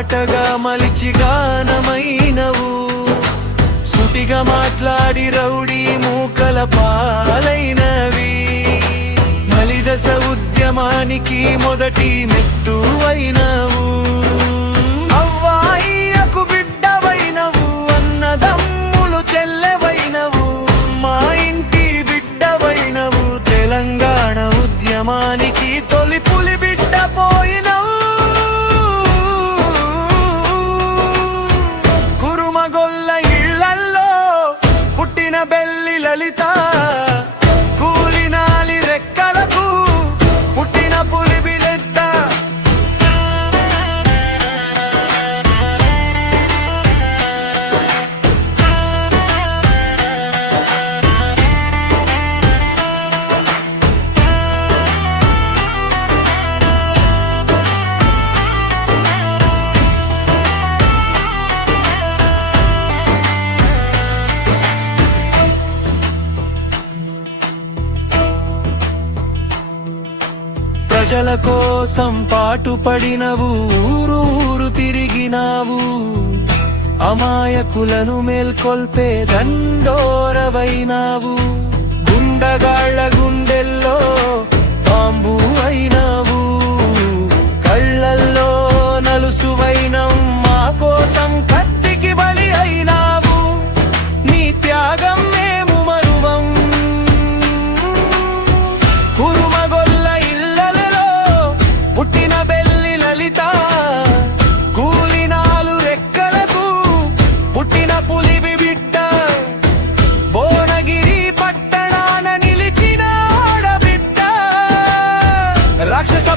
పాటగా మలిచి గానమైనవు, సుటిగా మాట్లాడి రౌడీ మూకల పాలైనవి. మలిదశ ఉద్యమానికి మొదటి మెట్టు అయినవు. అవ్వాయికు బిడ్డవైనవు, అన్నదమ్ములు చెల్లెవైనవు, మా ఇంటి బిడ్డవైనవు. తెలంగాణ ఉద్యమానికి తొలి పులి బిడ్డ పోయినవు. కురుమగొల్ల ఇళ్లల్లో పుట్టిన బెల్లి లలిత, కూలినాలి రెక్కలకు పుట్టిన పులి బిడ్డ. ప్రజల కోసం పాటుపడినవు, ఊరు ఊరు తిరిగినావు. అమాయకులను మేల్కొల్పే దండోరవైనావు. గుండగాళ్ల గుండెల్లో బాంబు అయినావు. కళ్ళల్లో నలుసువైనం, మా కోసం కత్తికి బలి అయినావు. నీ త్యాగం మేము మరువం. కురుమగొల్ల ఇళ్లలో పుట్టిన బెల్లి లలిత, కూలినాలు రెక్కలకు పుట్టిన పులి బిడ్డ. భువనగిరి పట్టణాన నిలిచిన ఆడబిడ్డ. రాక్షస